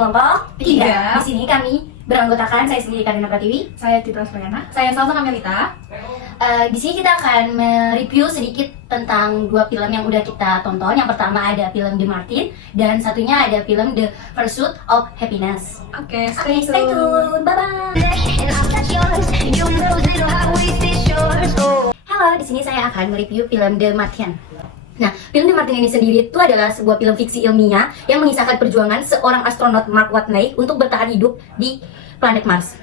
kelompok 3. Di sini kami beranggotakan, saya sendiri Karina Pratiwi, Saya Citra Suryana, saya Salsa Kamelita. Di sini kita akan mereview sedikit tentang 2 film yang udah kita tonton. Yang pertama ada film The Martin dan satunya ada film The Pursuit of Happiness. Oke, Stay tune. Bye bye. Halo, di sini saya akan mereview film The Martian. Nah, film The Martian ini sendiri itu adalah sebuah film fiksi ilmiah yang mengisahkan perjuangan seorang astronot Mark Watney untuk bertahan hidup di planet Mars.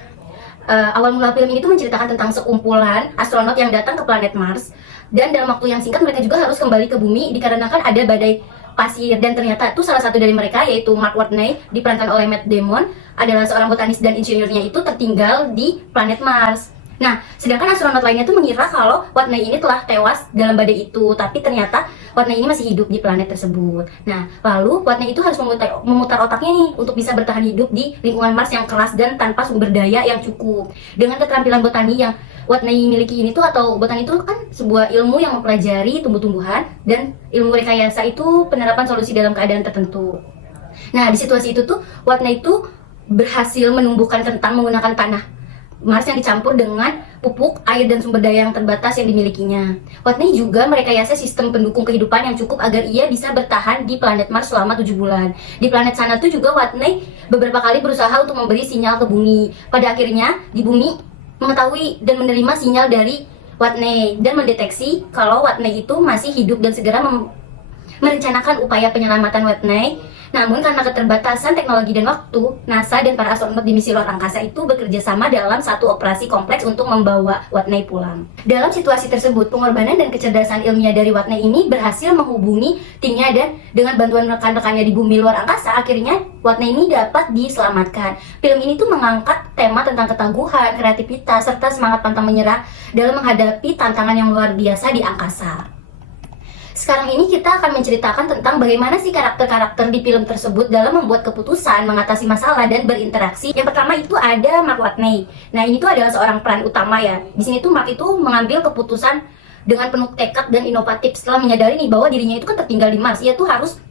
Awal mula film ini tuh menceritakan tentang sekumpulan astronot yang datang ke planet Mars, dan dalam waktu yang singkat mereka juga harus kembali ke bumi dikarenakan ada badai pasir. Dan ternyata tuh salah satu dari mereka, yaitu Mark Watney, diperankan oleh Matt Damon, adalah seorang botanis dan insinyurnya itu tertinggal di planet Mars. Nah, sedangkan astronot lainnya tuh mengira kalau Watney ini telah tewas dalam badai itu, tapi ternyata Watney ini masih hidup di planet tersebut. Nah, lalu Watney itu harus memutar otaknya nih untuk bisa bertahan hidup di lingkungan Mars yang keras dan tanpa sumber daya yang cukup. Dengan keterampilan botani yang Watney miliki ini tuh, atau botani itu kan sebuah ilmu yang mempelajari tumbuh-tumbuhan, dan ilmu rekayasa itu penerapan solusi dalam keadaan tertentu. Nah, di situasi itu tuh Watney itu berhasil menumbuhkan kentang menggunakan tanah Mars yang dicampur dengan pupuk, air, dan sumber daya yang terbatas yang dimilikinya. Watney juga merekayasa sistem pendukung kehidupan yang cukup agar ia bisa bertahan di planet Mars selama 7 bulan. Di planet sana tuh juga Watney beberapa kali berusaha untuk memberi sinyal ke bumi. Pada akhirnya, di bumi mengetahui dan menerima sinyal dari Watney dan mendeteksi kalau Watney itu masih hidup dan segera merencanakan upaya penyelamatan Watney. Namun karena keterbatasan teknologi dan waktu, NASA dan para astronot di misi luar angkasa itu bekerja sama dalam satu operasi kompleks untuk membawa Watney pulang. Dalam situasi tersebut, pengorbanan dan kecerdasan ilmiah dari Watney ini berhasil menghubungi timnya, dan dengan bantuan rekan-rekannya di bumi luar angkasa, akhirnya Watney ini dapat diselamatkan. Film ini tuh mengangkat tema tentang ketangguhan, kreativitas, serta semangat pantang menyerah dalam menghadapi tantangan yang luar biasa di angkasa. Sekarang ini kita akan menceritakan tentang bagaimana sih karakter-karakter di film tersebut dalam membuat keputusan, mengatasi masalah, dan berinteraksi. Yang pertama itu ada Mark Watney. Nah, ini tuh adalah seorang peran utama ya. Di sini tuh Mark itu mengambil keputusan dengan penuh tekad dan inovatif setelah menyadari nih bahwa dirinya itu kan tertinggal di Mars. Ia tuh harus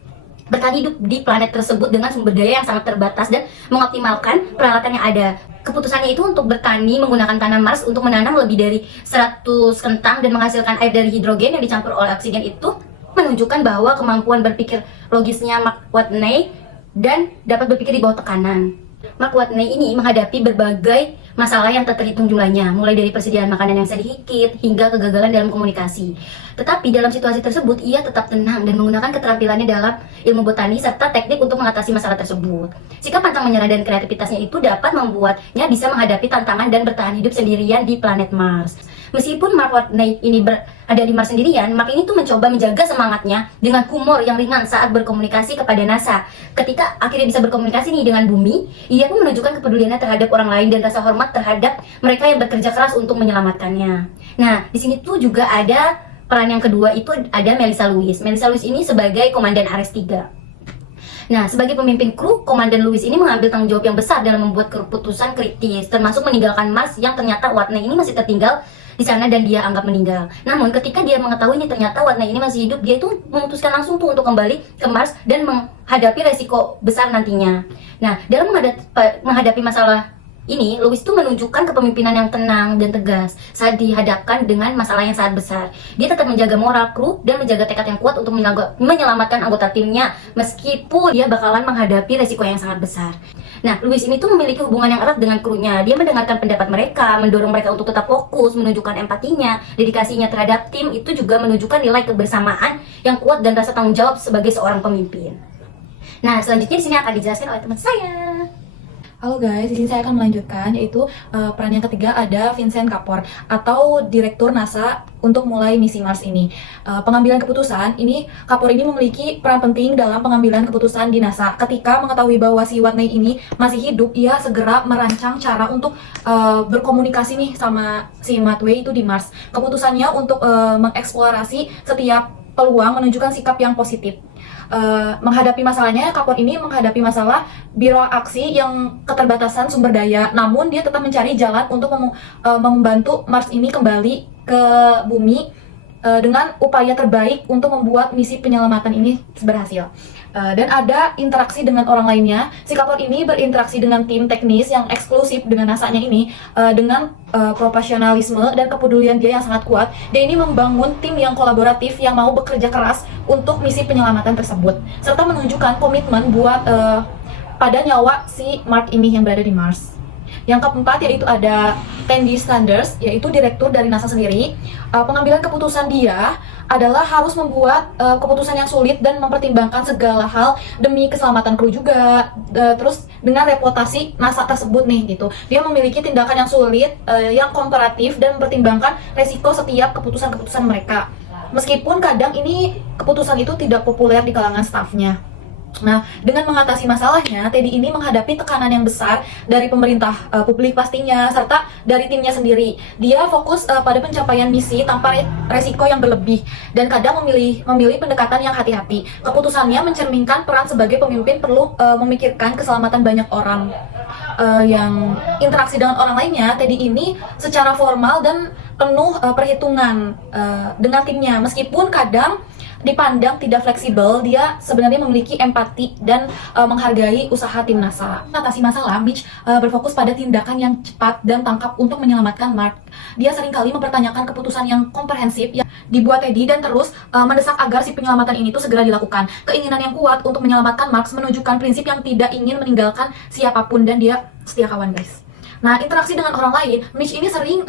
bertahan hidup di planet tersebut dengan sumber daya yang sangat terbatas dan mengoptimalkan peralatan yang ada. Keputusannya itu untuk bertani menggunakan tanah Mars untuk menanam lebih dari 100 kentang dan menghasilkan air dari hidrogen yang dicampur oleh oksigen itu menunjukkan bahwa kemampuan berpikir logisnya Mark Watney dan dapat berpikir di bawah tekanan. Mark Watney ini menghadapi berbagai masalah yang tak terhitung jumlahnya, mulai dari persediaan makanan yang sedikit hingga kegagalan dalam komunikasi. Tetapi dalam situasi tersebut, ia tetap tenang dan menggunakan keterampilannya dalam ilmu botani serta teknik untuk mengatasi masalah tersebut. Sikap pantang menyerah dan kreativitasnya itu dapat membuatnya bisa menghadapi tantangan dan bertahan hidup sendirian di planet Mars. Meskipun Mark Watney ini ada di Mars sendirian, Mark ini tuh mencoba menjaga semangatnya dengan humor yang ringan saat berkomunikasi kepada NASA. Ketika akhirnya bisa berkomunikasi nih dengan bumi, ia pun menunjukkan kepeduliannya terhadap orang lain dan rasa hormat terhadap mereka yang bekerja keras untuk menyelamatkannya. Nah, di sini tuh juga ada peran yang kedua, itu ada Melissa Lewis. Melissa Lewis ini sebagai Komandan Ares 3. Nah, sebagai pemimpin kru, Komandan Lewis ini mengambil tanggung jawab yang besar dalam membuat keputusan kritis, termasuk meninggalkan Mars yang ternyata Watney ini masih tertinggal di sana dan dia anggap meninggal. Namun ketika dia mengetahui ini ternyata Watney ini masih hidup, dia itu memutuskan langsung tuh untuk kembali ke Mars dan menghadapi resiko besar nantinya. Nah, dalam menghadapi masalah ini, Lewis itu menunjukkan kepemimpinan yang tenang dan tegas saat dihadapkan dengan masalah yang sangat besar. Dia tetap menjaga moral kru dan menjaga tekad yang kuat untuk menyelamatkan anggota timnya, meskipun dia bakalan menghadapi resiko yang sangat besar. Nah, Lewis ini tuh memiliki hubungan yang erat dengan krunya. Dia mendengarkan pendapat mereka, mendorong mereka untuk tetap fokus, menunjukkan empatinya, dedikasinya terhadap tim itu juga menunjukkan nilai kebersamaan yang kuat dan rasa tanggung jawab sebagai seorang pemimpin. Nah, selanjutnya di sini akan dijelaskan oleh teman saya. Halo guys, di sini saya akan melanjutkan, yaitu peran yang ketiga ada Vincent Kapor atau Direktur NASA untuk mulai misi Mars ini. Pengambilan keputusan ini, Kapor ini memiliki peran penting dalam pengambilan keputusan di NASA. Ketika mengetahui bahwa si Watney ini masih hidup, ia segera merancang cara untuk berkomunikasi nih sama si Watney itu di Mars. Keputusannya untuk mengeksplorasi setiap peluang menunjukkan sikap yang positif. Menghadapi masalahnya, Kapor ini menghadapi masalah biro aksi yang keterbatasan sumber daya, namun dia tetap mencari jalan untuk membantu Mars ini kembali ke bumi dengan upaya terbaik untuk membuat misi penyelamatan ini berhasil. Dan ada interaksi dengan orang lainnya. Si kapor ini berinteraksi dengan tim teknis yang eksklusif dengan NASA-nya ini, dengan profesionalisme dan kepedulian dia yang sangat kuat. Dia ini membangun tim yang kolaboratif yang mau bekerja keras untuk misi penyelamatan tersebut, serta menunjukkan komitmen buat pada nyawa si Mark ini yang berada di Mars. Yang keempat yaitu ada Tandy Sanders, yaitu direktur dari NASA sendiri. Pengambilan keputusan dia adalah harus membuat keputusan yang sulit dan mempertimbangkan segala hal demi keselamatan kru juga. Terus dengan reputasi NASA tersebut nih gitu, dia memiliki tindakan yang sulit, yang komparatif dan mempertimbangkan resiko setiap keputusan-keputusan mereka. Meskipun kadang ini keputusan itu tidak populer di kalangan stafnya. Nah, dengan mengatasi masalahnya, Teddy ini menghadapi tekanan yang besar dari pemerintah, publik pastinya, serta dari timnya sendiri. Dia fokus pada pencapaian misi tanpa resiko yang berlebih, dan kadang memilih pendekatan yang hati-hati. Keputusannya mencerminkan peran sebagai pemimpin perlu memikirkan keselamatan banyak orang. Yang interaksi dengan orang lainnya, Teddy ini secara formal dan penuh perhitungan dengan timnya. Meskipun kadang dipandang tidak fleksibel, dia sebenarnya memiliki empati dan menghargai usaha tim NASA. Mengatasi masalah, Mitch berfokus pada tindakan yang cepat dan tangkap untuk menyelamatkan Mark. Dia seringkali mempertanyakan keputusan yang komprehensif yang dibuat Teddy dan terus mendesak agar si penyelamatan ini tuh segera dilakukan. Keinginan yang kuat untuk menyelamatkan Mark menunjukkan prinsip yang tidak ingin meninggalkan siapapun, dan dia setia kawan, guys. Nah, interaksi dengan orang lain, Mitch ini sering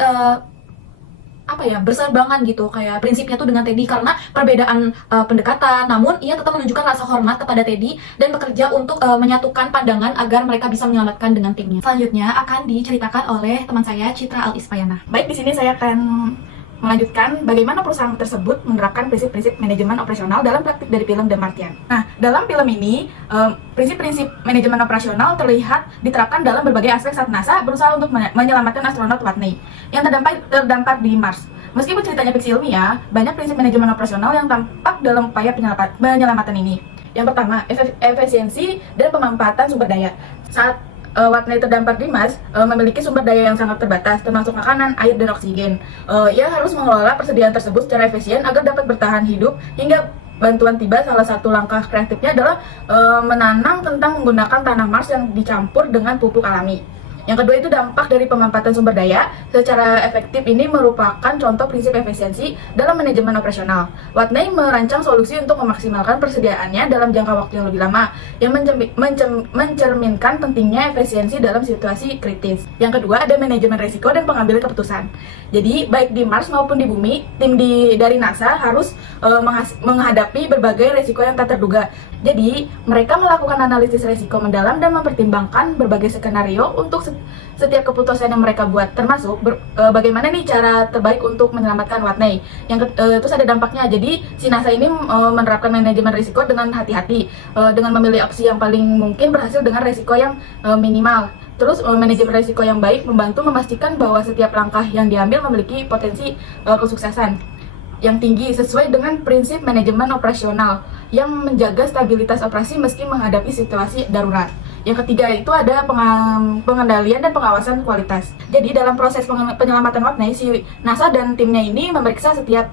berseberangan gitu, kayak prinsipnya tuh dengan Teddy karena perbedaan pendekatan. Namun ia tetap menunjukkan rasa hormat kepada Teddy dan bekerja untuk menyatukan pandangan agar mereka bisa menyelamatkan dengan timnya. Selanjutnya akan diceritakan oleh teman saya, Citra Al-Ispayana. Baik, di sini saya akan melanjutkan bagaimana perusahaan tersebut menerapkan prinsip-prinsip manajemen operasional dalam praktik dari film The Martian. Nah, dalam film ini, prinsip-prinsip manajemen operasional terlihat diterapkan dalam berbagai aspek saat NASA berusaha untuk menyelamatkan astronot Whitney yang terdampar di Mars. Meskipun ceritanya fiksi ilmiah, banyak prinsip manajemen operasional yang tampak dalam upaya penyelamatan ini. Yang pertama, efisiensi dan pemanfaatan sumber daya. Saat Whitney terdampar di Mars, memiliki sumber daya yang sangat terbatas, termasuk makanan, air, dan oksigen. Ia harus mengelola persediaan tersebut secara efisien agar dapat bertahan hidup hingga bantuan tiba. Salah satu langkah kreatifnya adalah menanam kentang menggunakan tanah Mars yang dicampur dengan pupuk alami. Yang kedua itu dampak dari pemanfaatan sumber daya. Secara efektif ini merupakan contoh prinsip efisiensi dalam manajemen operasional. Whitney merancang solusi untuk memaksimalkan persediaannya dalam jangka waktu yang lebih lama, yang mencerminkan pentingnya efisiensi dalam situasi kritis. Yang kedua ada manajemen risiko dan pengambilan keputusan. Jadi baik di Mars maupun di bumi, tim dari NASA harus menghadapi berbagai risiko yang tak terduga. Jadi mereka melakukan analisis risiko mendalam dan mempertimbangkan berbagai skenario untuk setiap keputusan yang mereka buat, termasuk bagaimana nih cara terbaik untuk menyelamatkan Whitney. Terus ada dampaknya. Jadi si NASA ini menerapkan manajemen risiko dengan hati-hati, dengan memilih opsi yang paling mungkin berhasil dengan risiko yang minimal. Terus manajemen risiko yang baik membantu memastikan bahwa setiap langkah yang diambil memiliki potensi kesuksesan yang tinggi sesuai dengan prinsip manajemen operasional yang menjaga stabilitas operasi meski menghadapi situasi darurat. Yang ketiga itu ada pengendalian dan pengawasan kualitas. Jadi dalam proses penyelamatan Whitney, si NASA dan timnya ini memeriksa setiap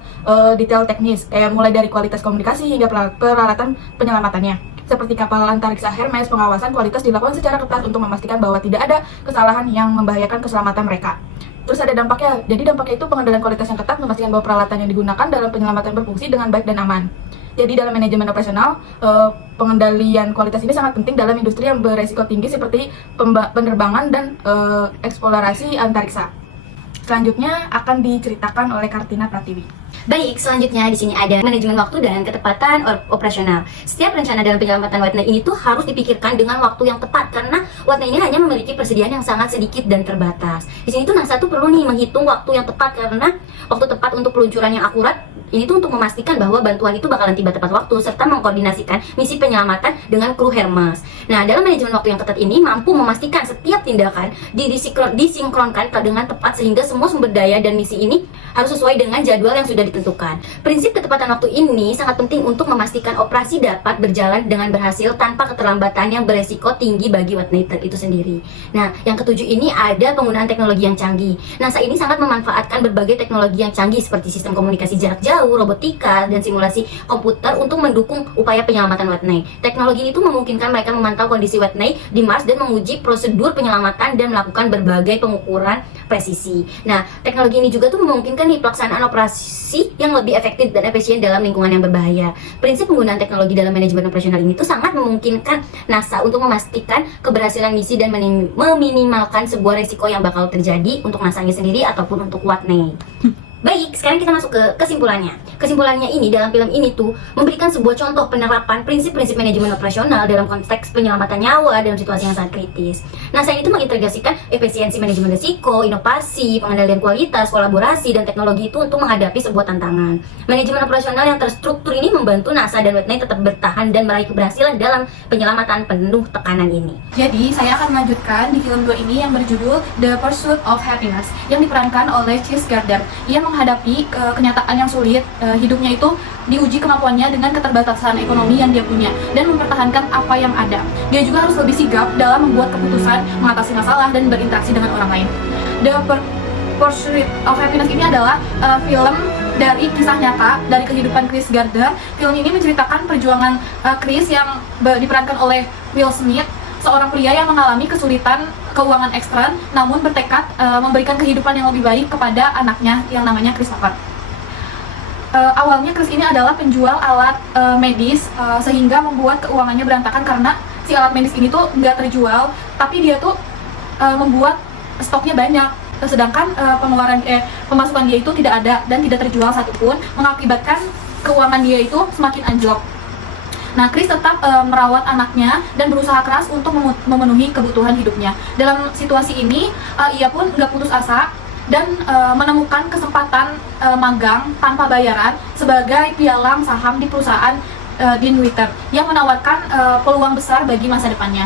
detail teknis, kayak mulai dari kualitas komunikasi hingga peralatan penyelamatannya. Seperti kapal antariksa Hermes, pengawasan kualitas dilakukan secara ketat untuk memastikan bahwa tidak ada kesalahan yang membahayakan keselamatan mereka. Terus ada dampaknya. Jadi dampaknya itu pengendalian kualitas yang ketat, memastikan bahwa peralatan yang digunakan dalam penyelamatan berfungsi dengan baik dan aman. Jadi dalam manajemen operasional, pengendalian kualitas ini sangat penting dalam industri yang beresiko tinggi seperti penerbangan dan eksplorasi antariksa. Selanjutnya akan diceritakan oleh Kartina Pratiwi. Baik, selanjutnya di sini ada manajemen waktu dan ketepatan operasional. Setiap rencana dalam penyelamatan Whitney ini tuh harus dipikirkan dengan waktu yang tepat karena Whitney ini hanya memiliki persediaan yang sangat sedikit dan terbatas. Di sini tuh NASA tuh perlu nih menghitung waktu yang tepat karena waktu tepat untuk peluncuran yang akurat ini tuh untuk memastikan bahwa bantuan itu bakalan tiba tepat waktu serta mengkoordinasikan misi penyelamatan dengan kru Hermes. Nah, dalam manajemen waktu yang ketat ini mampu memastikan setiap tindakan disinkronkan dengan tepat sehingga semua sumber daya dan misi ini harus sesuai dengan jadwal yang sudah ditentukan. Prinsip ketepatan waktu ini sangat penting untuk memastikan operasi dapat berjalan dengan berhasil tanpa keterlambatan yang beresiko tinggi bagi Whitney itu sendiri. Nah, yang ketujuh ini ada penggunaan teknologi yang canggih. NASA ini sangat memanfaatkan berbagai teknologi yang canggih seperti sistem komunikasi jarak jauh, jauh, robotika, dan simulasi komputer untuk mendukung upaya penyelamatan Whitney. Teknologi itu memungkinkan mereka memantau kondisi Whitney di Mars dan menguji prosedur penyelamatan dan melakukan berbagai pengukuran presisi. Nah, teknologi ini juga tuh memungkinkan nih pelaksanaan operasi yang lebih efektif dan efisien dalam lingkungan yang berbahaya. Prinsip penggunaan teknologi dalam manajemen operasional ini tuh sangat memungkinkan NASA untuk memastikan keberhasilan misi dan meminimalkan sebuah risiko yang bakal terjadi untuk NASA-nya sendiri ataupun untuk Whitney. Baik, sekarang kita masuk ke kesimpulannya. Kesimpulannya ini dalam film ini tuh memberikan sebuah contoh penerapan prinsip-prinsip manajemen operasional dalam konteks penyelamatan nyawa dalam situasi yang sangat kritis. Nah, selain itu mengintegrasikan efisiensi manajemen risiko, inovasi, pengendalian kualitas, kolaborasi, dan teknologi itu untuk menghadapi sebuah tantangan. Manajemen operasional yang terstruktur ini membantu NASA dan Whitney tetap bertahan dan meraih keberhasilan dalam penyelamatan penuh tekanan ini. Jadi, saya akan melanjutkan di film 2 ini yang berjudul The Pursuit of Happiness yang diperankan oleh Chris Gardner. Ia menghadapi kenyataan yang sulit, hidupnya itu diuji kemampuannya dengan keterbatasan ekonomi yang dia punya dan mempertahankan apa yang ada. Dia juga harus lebih sigap dalam membuat keputusan, mengatasi masalah, dan berinteraksi dengan orang lain. The Pursuit of Happiness ini adalah film dari kisah nyata dari kehidupan Chris Gardner. Film ini menceritakan perjuangan Chris yang diperankan oleh Will Smith, seorang pria yang mengalami kesulitan keuangan ekstern namun bertekad memberikan kehidupan yang lebih baik kepada anaknya yang namanya Christopher. Awalnya Chris ini adalah penjual alat medis sehingga membuat keuangannya berantakan karena si alat medis ini tuh nggak terjual, tapi dia tuh membuat stoknya banyak, sedangkan pemasukan dia itu tidak ada dan tidak terjual satupun, mengakibatkan keuangan dia itu semakin anjlok. Nah, Chris tetap merawat anaknya dan berusaha keras untuk memenuhi kebutuhan hidupnya. Dalam situasi ini, ia pun nggak putus asa dan menemukan kesempatan magang tanpa bayaran sebagai pialang saham di perusahaan Dinwiddie yang menawarkan peluang besar bagi masa depannya.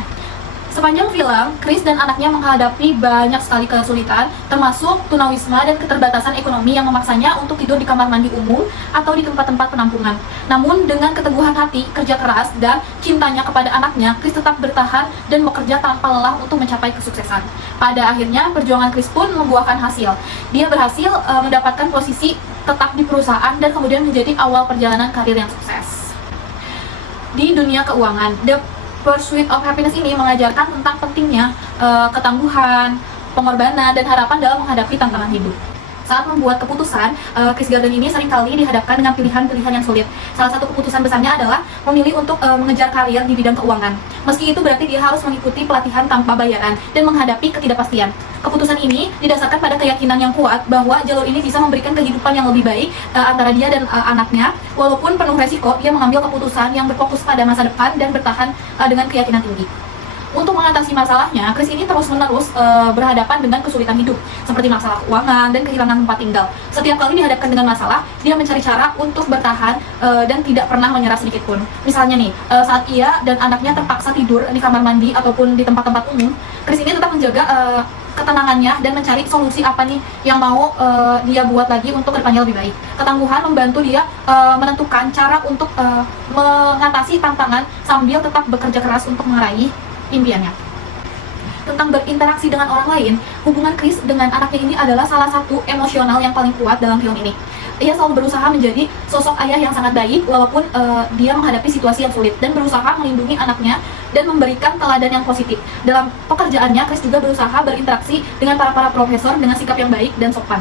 Sepanjang film, Chris dan anaknya menghadapi banyak sekali kesulitan, termasuk tunawisma dan keterbatasan ekonomi yang memaksanya untuk tidur di kamar mandi umum atau di tempat-tempat penampungan. Namun, dengan keteguhan hati, kerja keras, dan cintanya kepada anaknya, Chris tetap bertahan dan bekerja tanpa lelah untuk mencapai kesuksesan. Pada akhirnya, perjuangan Chris pun membuahkan hasil. Dia berhasil mendapatkan posisi tetap di perusahaan dan kemudian menjadi awal perjalanan karir yang sukses. Di dunia keuangan, The Pursuit of Happiness ini mengajarkan tentang pentingnya ketangguhan, pengorbanan, dan harapan dalam menghadapi tantangan hidup. Saat membuat keputusan, Chris Gardner ini seringkali dihadapkan dengan pilihan-pilihan yang sulit. Salah satu keputusan besarnya adalah memilih untuk mengejar karir di bidang keuangan. Meski itu berarti dia harus mengikuti pelatihan tanpa bayaran dan menghadapi ketidakpastian. Keputusan ini didasarkan pada keyakinan yang kuat bahwa jalur ini bisa memberikan kehidupan yang lebih baik antara dia dan anaknya. Walaupun penuh resiko, dia mengambil keputusan yang berfokus pada masa depan dan bertahan dengan keyakinan tinggi. Untuk mengatasi masalahnya, Chris ini terus-menerus berhadapan dengan kesulitan hidup, seperti masalah keuangan dan kehilangan tempat tinggal. Setiap kali dihadapkan dengan masalah, dia mencari cara untuk bertahan dan tidak pernah menyerah sedikit pun. Misalnya nih, saat ia dan anaknya terpaksa tidur di kamar mandi ataupun di tempat-tempat umum, Chris ini tetap menjaga ketenangannya dan mencari solusi apa nih yang mau dia buat lagi untuk kedepannya lebih baik. Ketangguhan membantu dia menentukan cara untuk mengatasi tantangan sambil tetap bekerja keras untuk meraih impiannya. Tentang berinteraksi dengan orang lain, hubungan Chris dengan anaknya ini adalah salah satu emosional yang paling kuat dalam film ini. Ia selalu berusaha menjadi sosok ayah yang sangat baik walaupun dia menghadapi situasi yang sulit dan berusaha melindungi anaknya dan memberikan teladan yang positif. Dalam pekerjaannya, Chris juga berusaha berinteraksi dengan para profesor dengan sikap yang baik dan sopan.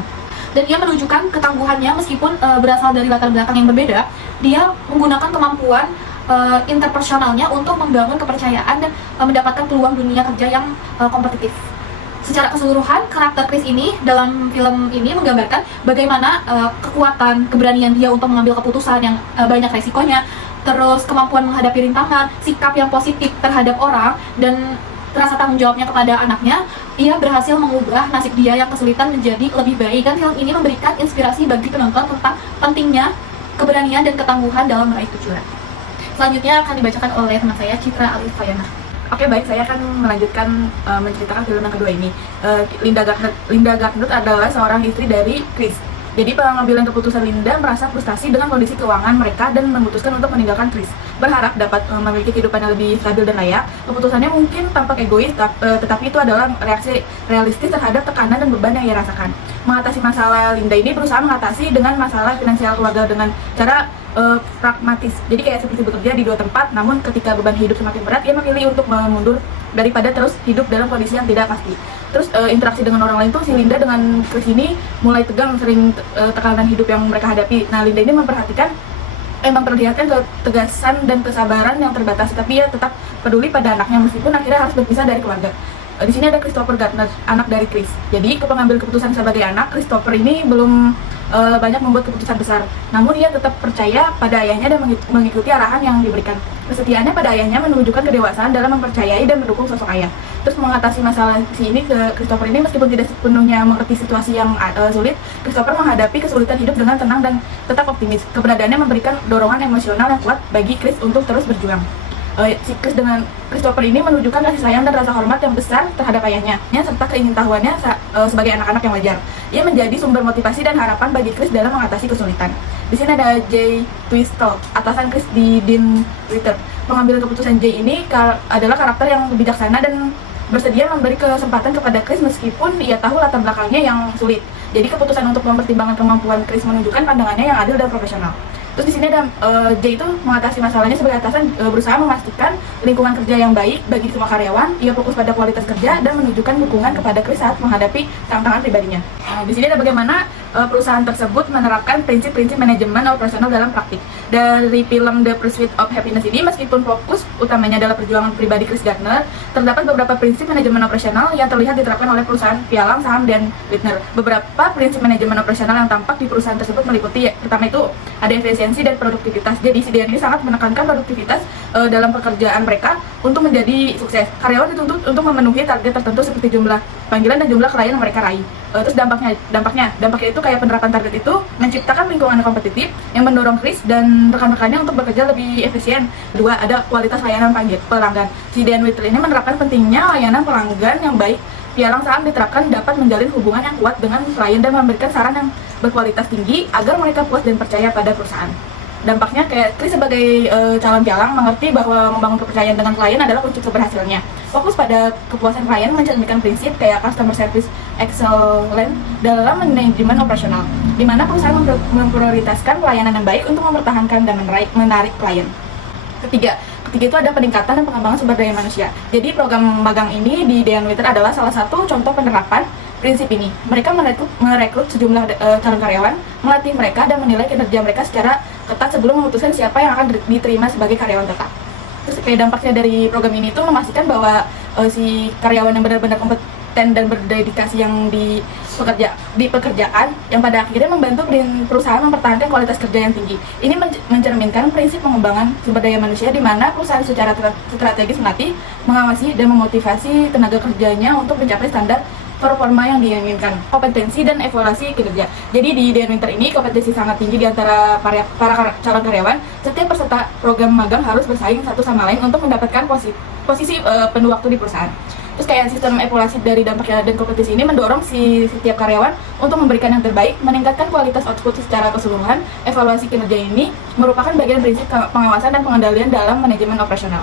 Dan ia menunjukkan ketangguhannya meskipun berasal dari latar belakang yang berbeda. Dia menggunakan kemampuan interpersonalnya untuk membangun kepercayaan dan mendapatkan peluang dunia kerja yang kompetitif. Secara keseluruhan, karakter Chris ini dalam film ini menggambarkan bagaimana kekuatan, keberanian dia untuk mengambil keputusan yang banyak resikonya, terus kemampuan menghadapi rintangan, sikap yang positif terhadap orang, dan rasa tanggung jawabnya kepada anaknya. Ia berhasil mengubah nasib dia yang kesulitan menjadi lebih baik, dan film ini memberikan inspirasi bagi penonton tentang pentingnya keberanian dan ketangguhan dalam meraih tujuan. Selanjutnya akan dibacakan oleh teman saya, Citra Alifayana. Oke, baik, saya akan melanjutkan menceritakan film yang kedua ini. Linda Gardner adalah seorang istri dari Chris. Jadi pengambilan keputusan Linda merasa frustasi dengan kondisi keuangan mereka dan memutuskan untuk meninggalkan Chris. Berharap dapat memiliki kehidupan yang lebih stabil dan layak. Keputusannya mungkin tampak egois, tetapi itu adalah reaksi realistis terhadap tekanan dan beban yang ia rasakan. mengatasi masalah Linda ini berusaha mengatasi dengan masalah finansial keluarga dengan cara pragmatis. Jadi kayak seperti bekerja di dua tempat, namun ketika beban hidup semakin berat, ia memilih untuk mundur daripada terus hidup dalam kondisi yang tidak pasti. Terus interaksi dengan orang lain tuh si Linda dengan Chris ini mulai tegang, sering tekanan hidup yang mereka hadapi. Nah, Linda ini memperlihatkan ketegasan dan kesabaran yang terbatas, tapi ia tetap peduli pada anaknya meskipun akhirnya harus berpisah dari keluarga. Di sini ada Christopher Gardner, anak dari Chris. Jadi, pengambil keputusan sebagai anak, Christopher ini belum banyak membuat keputusan besar. Namun ia tetap percaya pada ayahnya dan mengikuti arahan yang diberikan. Kesetiaannya pada ayahnya menunjukkan kedewasaan dalam mempercayai dan mendukung sosok ayah. Terus mengatasi masalah Christopher ini meskipun tidak sepenuhnya mengerti situasi yang sulit, Christopher menghadapi kesulitan hidup dengan tenang dan tetap optimis. Keberadaannya memberikan dorongan emosional yang kuat bagi Chris untuk terus berjuang. Si Christopher ini menunjukkan kasih sayang dan rasa hormat yang besar terhadap ayahnya, serta keingintahuannya sebagai anak-anak yang wajar. Ia menjadi sumber motivasi dan harapan bagi Chris dalam mengatasi kesulitan. Di sini ada Jay Twistle, atasan Chris di Dean Witter. Pengambil keputusan Jay ini adalah karakter yang bijaksana dan bersedia memberi kesempatan kepada Chris meskipun ia tahu latar belakangnya yang sulit. Jadi keputusan untuk mempertimbangkan kemampuan Chris menunjukkan pandangannya yang adil dan profesional. Terus di sini ada Jay itu mengatasi masalahnya sebagai atasan, berusaha memastikan lingkungan kerja yang baik bagi semua karyawan. Ia fokus pada kualitas kerja dan menunjukkan dukungan kepada Chris saat menghadapi tantangan pribadinya. Di sini ada bagaimana perusahaan tersebut menerapkan prinsip-prinsip manajemen operasional dalam praktik. Dari film The Pursuit of Happiness ini, meskipun fokus utamanya adalah perjuangan pribadi Chris Gardner, terdapat beberapa prinsip manajemen operasional yang terlihat diterapkan oleh perusahaan pialang saham Dan Whitner. Beberapa prinsip manajemen operasional yang tampak di perusahaan tersebut meliputi, pertama itu ada efisiensi dan produktivitas. Jadi si Dan ini sangat menekankan produktivitas dalam pekerjaan mereka untuk menjadi sukses. Karyawan dituntut untuk memenuhi target tertentu seperti jumlah panggilan dan jumlah klien yang mereka raih. Terus dampaknya itu kayak penerapan target itu menciptakan lingkungan yang kompetitif yang mendorong Chris dan rekan-rekannya untuk bekerja lebih efisien. Kedua, ada kualitas layanan pelanggan. Si Dan Whittle ini menerapkan pentingnya layanan pelanggan yang baik. Pialang saham diterapkan dapat menjalin hubungan yang kuat dengan klien dan memberikan saran yang berkualitas tinggi agar mereka puas dan percaya pada perusahaan. Dampaknya kayak Chris sebagai calon pialang mengerti bahwa membangun kepercayaan dengan klien adalah kunci keberhasilannya. Fokus pada kepuasan klien mencerminkan prinsip kayak customer service excellence dalam manajemen operasional, di mana perusahaan memprioritaskan pelayanan yang baik untuk mempertahankan dan menarik klien. Ketiga itu ada peningkatan dan pengembangan sumber daya manusia. Jadi program magang ini di Dean Witter adalah salah satu contoh penerapan prinsip ini. Mereka merekrut sejumlah calon karyawan, melatih mereka dan menilai kinerja mereka secara ketat sebelum memutuskan siapa yang akan diterima sebagai karyawan tetap. Terus kayak dampaknya dari program ini itu memastikan bahwa si karyawan yang benar-benar kompeten dan berdedikasi yang dipekerjaan yang pada akhirnya membantu perusahaan mempertahankan kualitas kerja yang tinggi. Ini mencerminkan prinsip pengembangan sumber daya manusia di mana perusahaan secara strategis melatih, mengawasi dan memotivasi tenaga kerjanya untuk mencapai standar performa yang diinginkan, kompetensi dan evaluasi kinerja. Jadi di Dean Witter ini kompetensi sangat tinggi di antara para calon karyawan. Setiap peserta program magang harus bersaing satu sama lain untuk mendapatkan posisi penuh waktu di perusahaan. Terus kayak sistem evaluasi dari dampaknya dan kompetensi ini mendorong setiap karyawan untuk memberikan yang terbaik, meningkatkan kualitas output secara keseluruhan. Evaluasi kinerja ini merupakan bagian prinsip pengawasan dan pengendalian dalam manajemen operasional.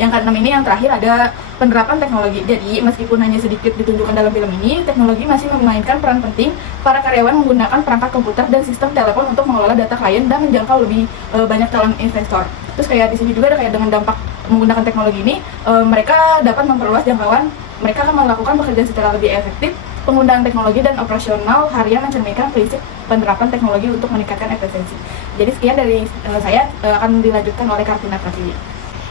Yang keenam ini yang terakhir ada penerapan teknologi. Jadi meskipun hanya sedikit ditunjukkan dalam film ini, teknologi masih memainkan peran penting. Para karyawan menggunakan perangkat komputer dan sistem telepon untuk mengelola data klien dan menjangkau lebih banyak calon investor. Terus kayak di sini juga ada kayak dengan dampak menggunakan teknologi ini, mereka dapat memperluas jangkauan. Mereka akan melakukan pekerjaan secara lebih efektif. Penggunaan teknologi dan operasional harian mencerminkan prinsip penerapan teknologi untuk meningkatkan efisiensi. Jadi sekian dari saya, akan dilanjutkan oleh Kartina Pratiwi.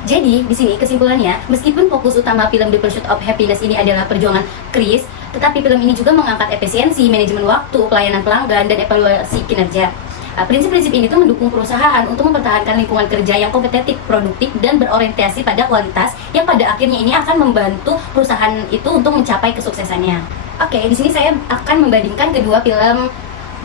Jadi, di sini kesimpulannya, meskipun fokus utama film The Pursuit of Happiness ini adalah perjuangan Chris, tetapi film ini juga mengangkat efisiensi, manajemen waktu, pelayanan pelanggan, dan evaluasi kinerja. Prinsip-prinsip ini tuh mendukung perusahaan untuk mempertahankan lingkungan kerja yang kompetitif, produktif, dan berorientasi pada kualitas yang pada akhirnya ini akan membantu perusahaan itu untuk mencapai kesuksesannya. Oke, di sini saya akan membandingkan kedua film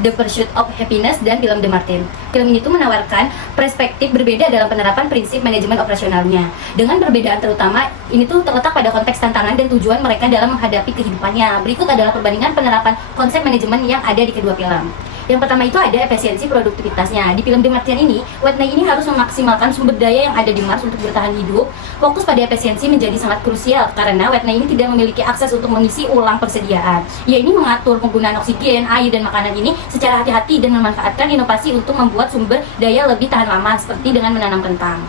The Pursuit of Happiness dan film The Martin. Film ini tuh menawarkan perspektif berbeda dalam penerapan prinsip manajemen operasionalnya. Dengan perbedaan terutama, ini tuh terletak pada konteks tantangan dan tujuan mereka dalam menghadapi kehidupannya. Berikut adalah perbandingan penerapan konsep manajemen yang ada di kedua film. Yang pertama itu ada efisiensi produktivitasnya. Di film The Martian ini, Whitney ini harus memaksimalkan sumber daya yang ada di Mars untuk bertahan hidup. Fokus pada efisiensi menjadi sangat krusial karena Whitney ini tidak memiliki akses untuk mengisi ulang persediaan. Ia ini mengatur penggunaan oksigen, air, dan makanan ini secara hati-hati dan memanfaatkan inovasi untuk membuat sumber daya lebih tahan lama seperti dengan menanam kentang.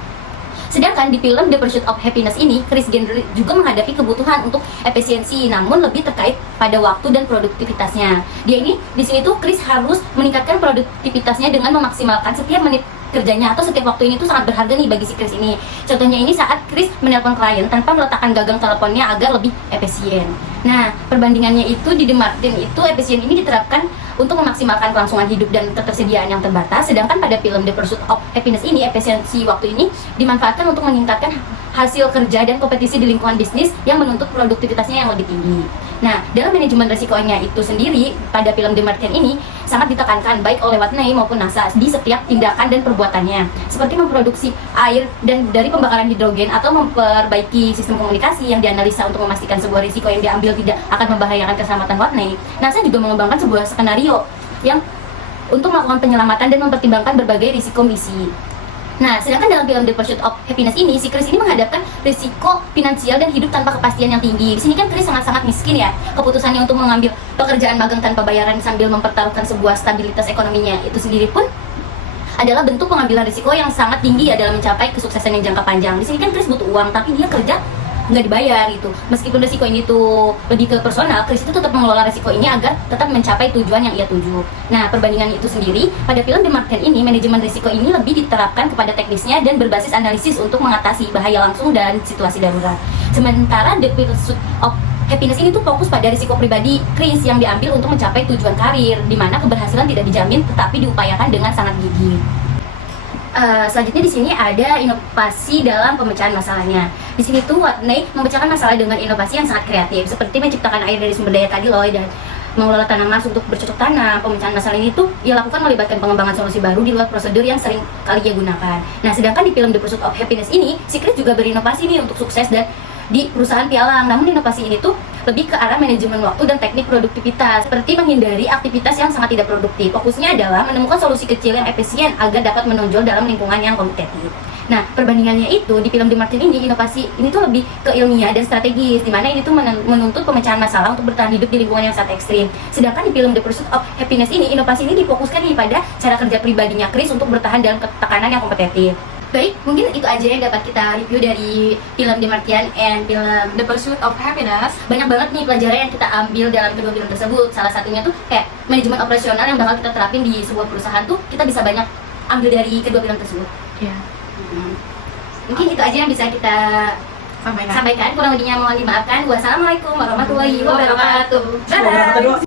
Sedangkan di film The Pursuit of Happiness ini, Chris Gendry juga menghadapi kebutuhan untuk efisiensi, namun lebih terkait pada waktu dan produktivitasnya. Dia ini di sini tuh Chris harus meningkatkan produktivitasnya dengan memaksimalkan setiap menit kerjanya atau setiap waktu ini tuh sangat berharga nih bagi si Chris ini. Contohnya ini saat Chris menelpon klien tanpa meletakkan gagang teleponnya agar lebih efisien. Nah, perbandingannya itu di The Martian itu efisien ini diterapkan untuk memaksimalkan kelangsungan hidup dan ketersediaan yang terbatas, sedangkan pada film The Pursuit of Happiness ini efisiensi waktu ini dimanfaatkan untuk meningkatkan hasil kerja dan kompetisi di lingkungan bisnis yang menuntut produktivitasnya yang lebih tinggi. Nah, dalam manajemen risikonya itu sendiri pada film The Martian ini sangat ditekankan baik oleh Whitney maupun NASA di setiap tindakan dan perbuatannya, seperti memproduksi air dan dari pembakaran hidrogen atau memperbaiki sistem komunikasi yang dianalisa untuk memastikan sebuah risiko yang diambil tidak akan membahayakan keselamatan Whitney. NASA juga mengembangkan sebuah skenario yang untuk melakukan penyelamatan dan mempertimbangkan berbagai risiko misi. Nah, sedangkan dalam film The Pursuit of Happiness ini, si Chris ini menghadapkan risiko finansial dan hidup tanpa kepastian yang tinggi. Di sini kan Chris sangat-sangat miskin ya. Keputusannya untuk mengambil pekerjaan magang tanpa bayaran sambil mempertaruhkan sebuah stabilitas ekonominya itu sendiri pun adalah bentuk pengambilan risiko yang sangat tinggi ya dalam mencapai kesuksesan yang jangka panjang. Di sini kan Chris butuh uang, tapi dia kerja nggak dibayar gitu. Meskipun risiko ini tuh lebih ke personal, Chris itu tetap mengelola risiko ini agar tetap mencapai tujuan yang ia tuju. Nah, perbandingan itu sendiri pada film The Martian ini, manajemen risiko ini lebih diterapkan kepada teknisnya dan berbasis analisis untuk mengatasi bahaya langsung dan situasi darurat. Sementara The Pursuit of Happiness ini tuh fokus pada risiko pribadi Chris yang diambil untuk mencapai tujuan karir, di mana keberhasilan tidak dijamin tetapi diupayakan dengan sangat gigih. Selanjutnya di sini ada inovasi dalam pemecahan masalahnya. Di sini tuh Whitney memecahkan masalah dengan inovasi yang sangat kreatif, seperti menciptakan air dari sumber daya tadi loh dan mengelola tanah Mars untuk bercocok tanam. Pemecahan masalah ini tuh ia lakukan melibatkan pengembangan solusi baru di luar prosedur yang sering kali ia gunakan. Nah, sedangkan di film The Pursuit of Happiness ini, si Chris juga berinovasi nih untuk sukses dan di perusahaan pialang. Namun inovasi ini tuh lebih ke arah manajemen waktu dan teknik produktivitas, seperti menghindari aktivitas yang sangat tidak produktif. Fokusnya adalah menemukan solusi kecil yang efisien agar dapat menonjol dalam lingkungan yang kompetitif. Nah, perbandingannya itu di film The Martian ini, inovasi ini tuh lebih ke ilmiah dan strategis, di mana ini tuh menuntut pemecahan masalah untuk bertahan hidup di lingkungan yang sangat ekstrim. Sedangkan di film The Pursuit of Happiness ini, inovasi ini difokuskan nih pada cara kerja pribadinya Chris untuk bertahan dalam tekanan yang kompetitif. Baik, mungkin itu aja yang dapat kita review dari film The Martian and film The Pursuit of Happiness. Banyak banget nih pelajaran yang kita ambil dalam kedua film tersebut. Salah satunya tuh kayak manajemen operasional yang bakal kita terapin di sebuah perusahaan tuh kita bisa banyak ambil dari kedua film tersebut. Iya. Mungkin itu aja yang bisa kita sampaikan. Kurang lebihnya mohon dimaafkan. Wassalamualaikum warahmatullahi wabarakatuh. Dadah.